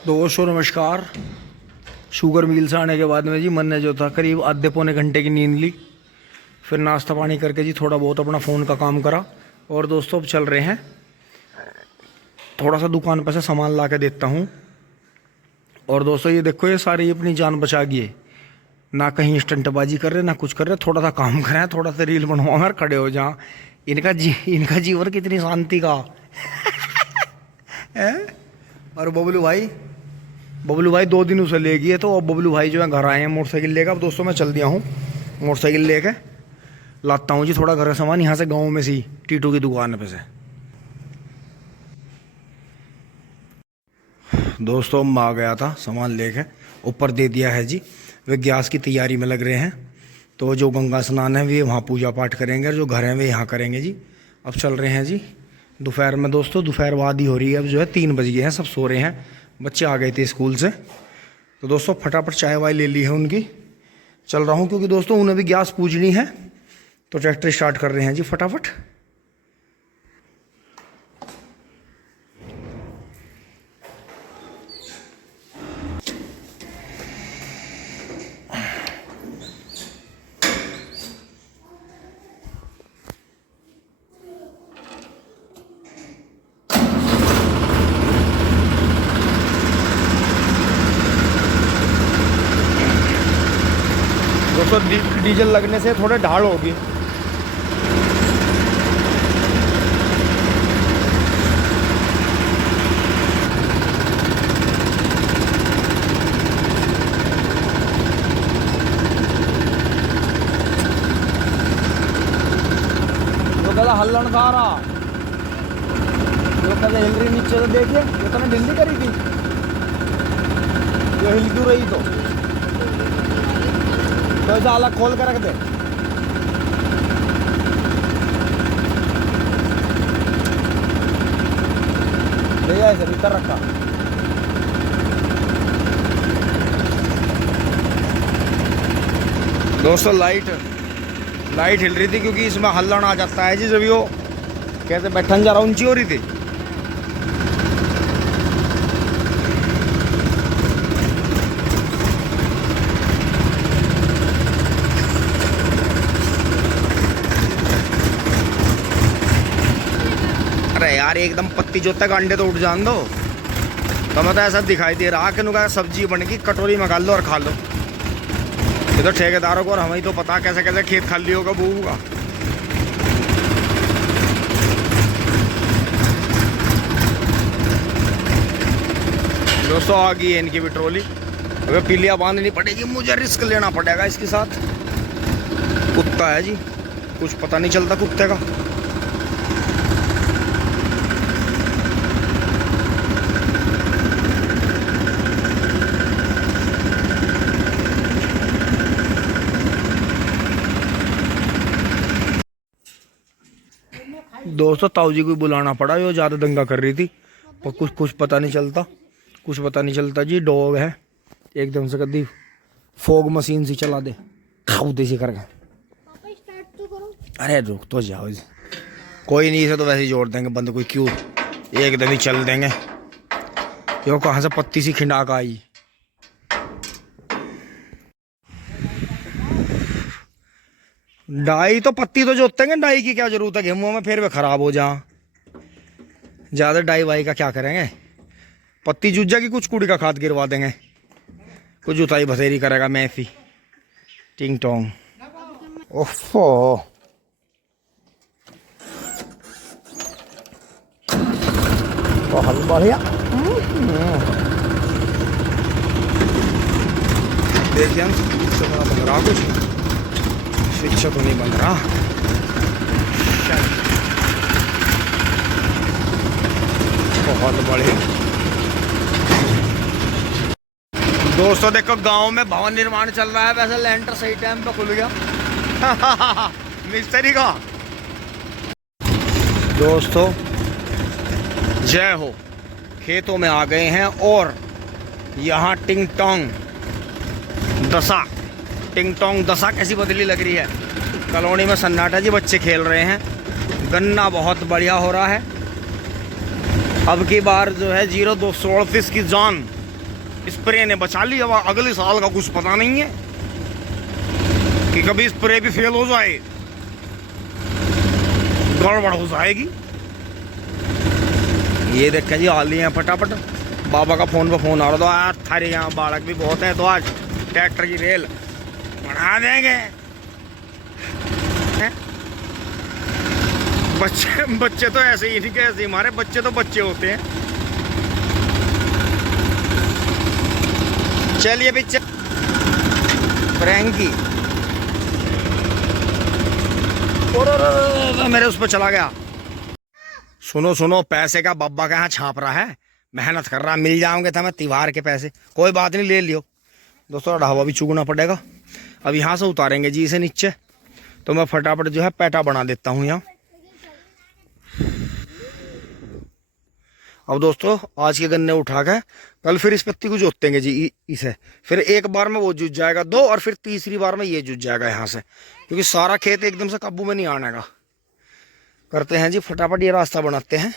दोस्तों नमस्कार। Sugar mill से आने के बाद में जी मन ने जो था करीब आधे पौने घंटे की नींद ली, फिर नाश्ता पानी करके जी थोड़ा बहुत अपना फ़ोन का काम करा। और दोस्तों अब चल रहे हैं, थोड़ा सा दुकान पर से सामान ला के देता हूँ। और दोस्तों ये देखो, ये सारी अपनी जान बचा गए, ना कहीं स्टंटबाजी कर रहे ना कुछ कर रहे, थोड़ा सा काम कर रहे हैं, थोड़ा सा रील बनवा और खड़े हो जहाँ। इनका जीवन कितनी शांति का है। और बबलू भाई 2 दिन उसे ले गए, तो अब बबलू भाई जो है घर आए हैं मोटरसाइकिल लेकर। अब दोस्तों मैं चल दिया हूँ मोटरसाइकिल लेकर, लाता हूँ जी थोड़ा घर का सामान यहाँ से, गाँव में सी टीटू की दुकान पे से। दोस्तों मैं आ गया था सामान लेके, ऊपर दे दिया है जी। वे गैस की तैयारी में लग रहे हैं, तो जो गंगा स्नान है वे वहाँ पूजा पाठ करेंगे, और जो घर हैं वे यहाँ करेंगे जी। अब चल रहे हैं जी दोपहर में। दोस्तों दोपहर बाद ही हो रही है, अब जो है 3 बज गए हैं, सब सो रहे हैं, बच्चे आ गए थे स्कूल से। तो दोस्तों फटाफट चाय वाय ले ली है उनकी, चल रहा हूँ, क्योंकि दोस्तों उन्हें भी गैस पूजनी है। तो ट्रैक्टर स्टार्ट कर रहे हैं जी फटाफट। दोस्तों डीजल लगने से थोड़े ढाल होगी। जो कहता हल्लन खा रहा, जो कहता हिल रही नीचे, तो देखिए ये तो ने ढिल्ली करी थी, जो हिल क्यों रही तो ऐसा अलग खोल कर रख दे। ले जाए सर भीतर रखा। दोस्तों लाइट हिल रही थी, क्योंकि इसमें हल्लण आ जाता है जी, जब वो कैसे बैठन जा रहा ऊंची हो रही थी। अरे यार एकदम पत्ती जो तक अंडे तो उठ जान दो। तो मैं तो ऐसा दिखाई दे रहा कि नुका सब्जी बन गई, कटोरी में डाल लो और खा लो। ये तो ठेकेदारों को और हमें तो पता कैसे कैसे खेत खाली होगा बूबू का। दोस्तों आ गई है इनकी भी ट्रॉली। अगर पीलिया बांधनी पड़ेगी, मुझे रिस्क लेना पड़ेगा इसके साथ। कुत्ता है जी, कुछ पता नहीं चलता कुत्ते का। दोस्तों ताऊ जी को बुलाना पड़ा, जो ज़्यादा दंगा कर रही थी, पर कुछ पता नहीं चलता जी। डॉग है एकदम से कभी फोग मशीन से चला दे, खाऊते से करके। अरे रुक तो जाओ जी, कोई नहीं, इसे तो वैसे ही जोड़ देंगे बंद, कोई क्यों, एकदम ही चल देंगे। यो कहाँ से पत्ती सी खिंडाक आई। डाई तो पत्ती तो जोतेंगे, डाई की क्या जरूरत है गेहूं में, फिर वे खराब हो जा। ज्यादा डाई वाई का क्या करेंगे, पत्ती जूझ जाएगी, कुछ कुड़ी का खाद गिरवा देंगे, कुछ जुताई बसेरी करेगा मैफी टिंग टोंग। ओफो बहुत बढ़िया। देखिए बन रहा कुछ, शिक्षा तो नहीं बन रहा। बहुत बढ़िया। दोस्तों देखो गांव में भवन निर्माण चल रहा है, वैसे लेंटर सही टाइम पे खुल गया मिस्त्री का। दोस्तों जय हो, खेतों में आ गए हैं, और यहाँ टिंग टोंग दशा कैसी बदली लग रही है। कॉलोनी में सन्नाटा जी, बच्चे खेल रहे हैं, गन्ना बहुत बढ़िया हो रहा है। अब की बार जो है 0238 की जान स्प्रे ने बचा ली। अब अगले साल का कुछ पता नहीं है कि कभी स्प्रे भी फेल हो जाए, गड़बड़ हो जाएगी। ये देखें जी आ लिए हैं फटाफट। बाबा का फोन पे फोन आ रहा था, आज थारे यहाँ बालक भी बहुत है तो आज ट्रैक्टर की रेल बढ़ा देंगे। बच्चे तो ऐसे ही नहीं, कैसे हमारे बच्चे तो बच्चे होते हैं। चलिए भी फ्रैंकी मेरे उस पर चला गया। सुनो सुनो, पैसे का बब्बा का यहाँ छाप रहा है, मेहनत कर रहा, मिल जाओगे तो मैं त्योहार के पैसे, कोई बात नहीं ले लियो। दोस्तों ढाबा भी चूगना पड़ेगा। अब यहाँ से उतारेंगे जी इसे नीचे, तो मैं फटाफट जो है पैटा बना देता हूँ यहाँ। अब दोस्तों आज के गन्ने उठा के कल फिर इस पत्ती को जोतेंगे जी इसे, फिर एक बार में वो जुट जाएगा दो, और फिर तीसरी बार में ये जुट जाएगा यहाँ से, क्योंकि सारा खेत एकदम से काबू में नहीं आने का। करते हैं जी फटाफट, ये रास्ता बनाते हैं।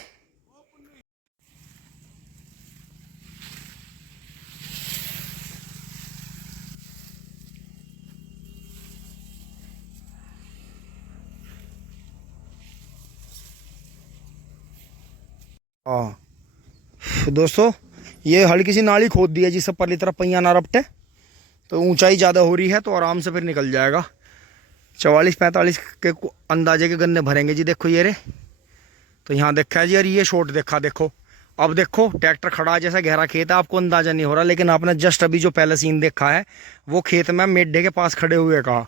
हाँ दोस्तों, ये हल्की सी नाली खोद दी है जी सब परली तरफ, पहिया ना रपटे, तो ऊंचाई ज़्यादा हो रही है तो आराम से फिर निकल जाएगा। 44-45 के अंदाजे के गन्ने भरेंगे जी। देखो ये रे, तो यहाँ देखा है जी यार, ये शॉट देखा, देखो अब देखो ट्रैक्टर खड़ा, जैसा गहरा खेत है आपको अंदाजा नहीं हो रहा, लेकिन आपने जस्ट अभी जो पहले सीन देखा है वो खेत में मेढे के पास खड़े हुए कहा।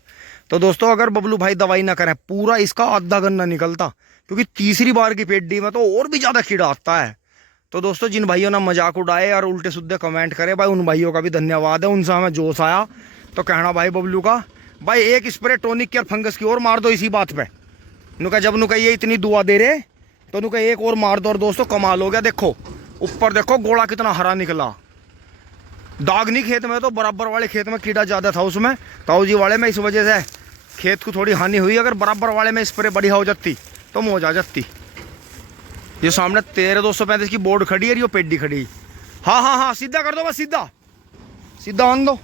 तो दोस्तों अगर बबलू भाई दवाई ना करें, पूरा इसका आधा गन्ना निकलता, क्योंकि तीसरी बार की पेड्डी में तो और भी ज़्यादा कीड़ा आता है। तो दोस्तों जिन भाइयों ने मजाक उड़ाए और उल्टे सुद्दे कमेंट करे भाई, उन भाइयों का भी धन्यवाद है, उनसे हमें जोश आया तो कहना भाई बबलू का भाई एक स्प्रे टॉनिक की और फंगस की और मार दो इसी बात पे। नुका जब नुका ये इतनी दुआ दे रहे तो नुका एक और मार दो, और दोस्तों कमाल हो गया। देखो ऊपर देखो गोला कितना हरा निकला, दाग नहीं खेत में, तो बराबर वाले खेत में कीड़ा ज़्यादा था उसमें, ताऊ जी वाले में, इस वजह से खेत को थोड़ी हानि हुई। अगर बराबर वाले में स्प्रे बढ़िया हो जाती तो मौज आ जाती। ये सामने 13-235 की बोर्ड खड़ी है, ये पेड्डी खड़ी। हाँ हाँ हाँ सीधा कर दो, बस सीधा सीधा आन दो।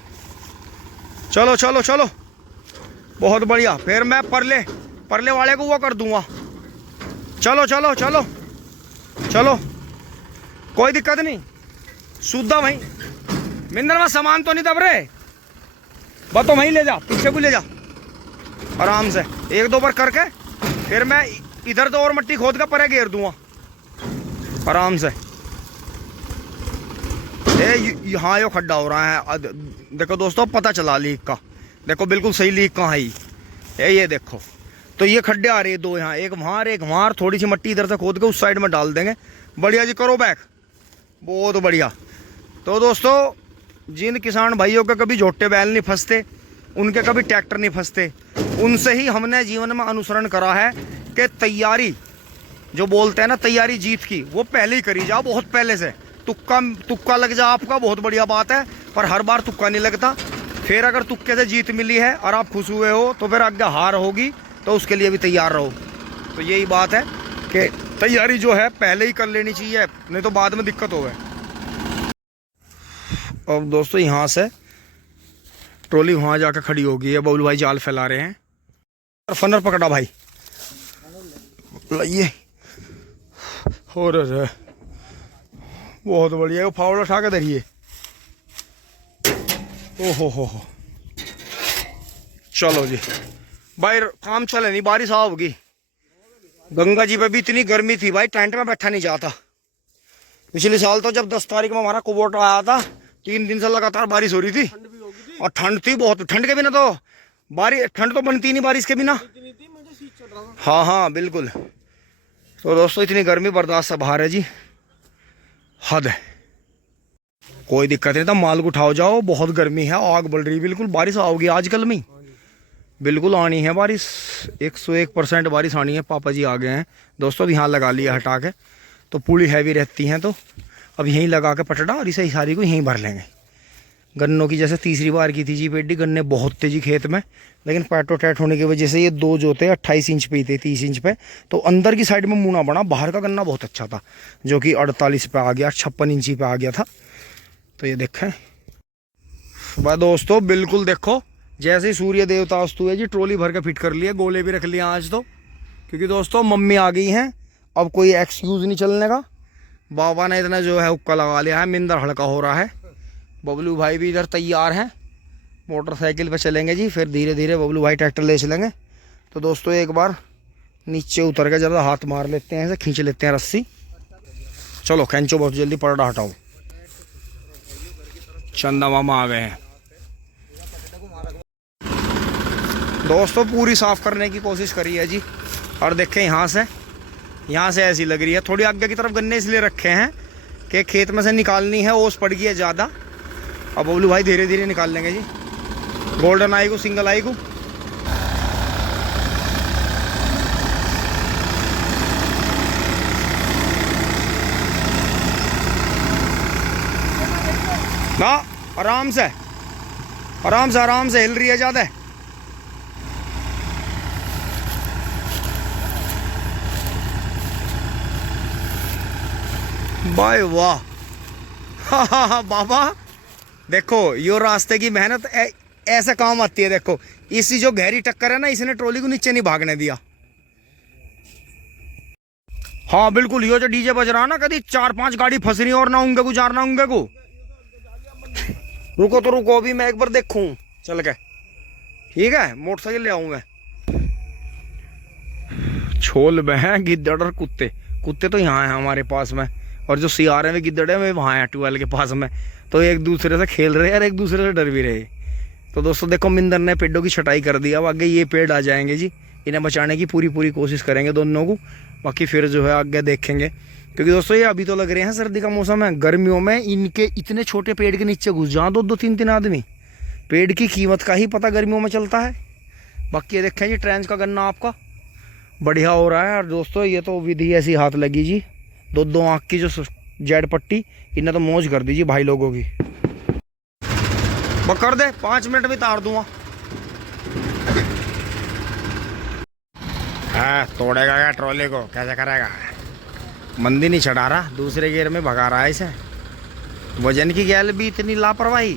चलो चलो चलो, बहुत बढ़िया। फिर मैं परले वाले को वो कर दूंगा। चलो चलो चलो चलो, कोई दिक्कत नहीं। सुधा भाई मिंदर में सामान तो नहीं दब रहे, बस तो वहीं ले जा, पीछे को ले जा आराम से, एक दो बार करके फिर मैं इधर तो और मट्टी खोद कर परे घेर दूंगा आराम से। यहाँ यो खड्डा हो रहा है, देखो दोस्तों पता चला लीक का, देखो बिल्कुल सही लीक कहाँ है ये देखो। तो ये खड्डे आ रहे हैं दो यहाँ, एक वहाँ, थोड़ी सी मट्टी इधर से खोद के उस साइड में डाल देंगे। बढ़िया जी, करो बैक, बहुत बढ़िया। तो दोस्तों जिन किसान भाइयों के कभी झोटे बैल नहीं फंसते, उनके कभी ट्रैक्टर नहीं फंसते, उनसे ही हमने जीवन में अनुसरण करा है कि तैयारी जो बोलते हैं ना, तैयारी जीत की, वो पहले ही करी जाओ, बहुत पहले से। तुक्का लग जा आपका, बहुत बढ़िया बात है, पर हर बार तुक्का नहीं लगता। फिर अगर तुक्के से जीत मिली है और आप खुश हुए हो तो फिर आगे हार होगी, तो उसके लिए भी तैयार रहो। तो यही बात है कि तैयारी जो है पहले ही कर लेनी चाहिए, नहीं तो बाद में दिक्कत होगा। अब दोस्तों यहाँ से ट्रॉली वहाँ जाकर खड़ी हो गई है, बबलू भाई जाल फैला रहे हैं। और फनर पकड़ा भाई, लाइए हो रहा है, बहुत बढ़िया। वो फावड़ा उठा के धरिए, ओहो हो। चलो जी भाई काम चले नहीं, बारिश आ होगी। गंगा जी पे भी इतनी गर्मी थी भाई, टेंट में बैठा नहीं जाता। पिछले साल तो जब 10 तारीख में हमारा कुबोटा आया था, 3 दिन से लगातार बारिश हो रही थी, और ठंड थी बहुत। ठंड के बिना तो ठंड तो बनती नहीं बारिश के बिना। हाँ हाँ बिल्कुल। तो दोस्तों इतनी गर्मी बर्दाश्त से बाहर है जी, हद है। कोई दिक्कत नहीं था, माल को उठाओ जाओ, बहुत गर्मी है, आग बढ़ रही। बिल्कुल बारिश आओगी आजकल में, बिल्कुल आनी है बारिश, 101% बारिश आनी है। पापा जी आ गए हैं दोस्तों, अब यहाँ लगा लिया हटा के, तो पूरी हैवी रहती हैं, तो अब यहीं लगा के पटड़ा और इसे सारी को यहीं भर लेंगे। गन्नों की जैसे तीसरी बार की थी जी पेड्डी, गन्ने बहुत थे जी खेत में, लेकिन पैटो टैट होने की वजह से ये 2 जोते 28 इंच पे ही थे, 30 इंच पे, तो अंदर की साइड में मुना बना। बाहर का गन्ना बहुत अच्छा था, जो कि 48 पे आ गया, 56 इंची पे आ गया था। तो ये देखें भाई दोस्तों बिल्कुल देखो जैसे ही सूर्य देवता अस्तु है जी, ट्रॉली भर के फिट कर लिया, गोले भी रख लिए आज तो, क्योंकि दोस्तों मम्मी आ गई हैं, अब कोई एक्सक्यूज नहीं चलने का। बाबा ने इतना जो है हुक्का लगा लिया है, मिंदर हल्का हो रहा है। बबलू भाई भी इधर तैयार हैं, मोटरसाइकिल पे चलेंगे जी, फिर धीरे धीरे बबलू भाई ट्रैक्टर ले चलेंगे। तो दोस्तों एक बार नीचे उतर के ज़रा हाथ मार लेते हैं, ऐसे खींच लेते हैं रस्सी। चलो खींचो बहुत जल्दी, पर्दा हटाओ। चंदा मामा आ गए हैं दोस्तों, पूरी साफ करने की कोशिश करी है जी। और देखें यहाँ से ऐसी लग रही है, थोड़ी आगे की तरफ गन्ने इसलिए रखे हैं कि खेत में से निकालनी है, ओस पड़ गई है ज़्यादा। अब बबलू भाई धीरे धीरे निकाल लेंगे जी, गोल्डन आई को, सिंगल आई को। ना आराम से हिल रही है ज़्यादा। भाई वाह, हाँ बाबा देखो यो रास्ते की मेहनत ऐसे काम आती है। देखो इसी जो गहरी टक्कर है ना, इसने ट्रॉली को नीचे नहीं भागने दिया। हाँ बिल्कुल, यो जो डीजे बज रहा ना, कभी 4-5 गाड़ी फंस रही और ना होंगे को जार ना होंगे को। रुको तो रुको, अभी मैं एक बार देखूं चल के, ठीक है मोटरसाइकिल ले आऊंगा। छोल में है गिद्दड़ और कुत्ते तो यहाँ है हमारे पास में, और जो सियार है वे गिद्दड़ है वे वहाँ है ट्यूबवेल के पास में। तो एक दूसरे से खेल रहे हैं और एक दूसरे से डर भी रहे। तो दोस्तों देखो मिंदर ने पेड़ों की छटाई कर दी, अब आगे ये पेड़ आ जाएंगे जी, इन्हें बचाने की पूरी कोशिश करेंगे दोनों को। बाकी फिर जो है आगे देखेंगे, क्योंकि दोस्तों ये अभी तो लग रहे हैं सर्दी का मौसम है, गर्मियों में इनके इतने छोटे पेड़ के नीचे घुस जाओ 2-2, 3-3 आदमी, पेड़ की कीमत का ही पता गर्मियों में चलता है। बाकी ये देखें जी ट्रेंच का गन्ना आपका बढ़िया हो रहा है। और दोस्तों ये तो विधि ऐसी हाथ लगी जी, 2 आँख की जो जेड पट्टी, इन्हें तो मौज कर दीजिए भाई लोगों की। कर दे 5 मिनट में तार दूंगा। तोड़ेगा क्या ट्रॉली को, कैसे करेगा? मंदी नहीं चढ़ा रहा, दूसरे गियर में भगा रहा है इसे। वजन की गैल भी इतनी लापरवाही।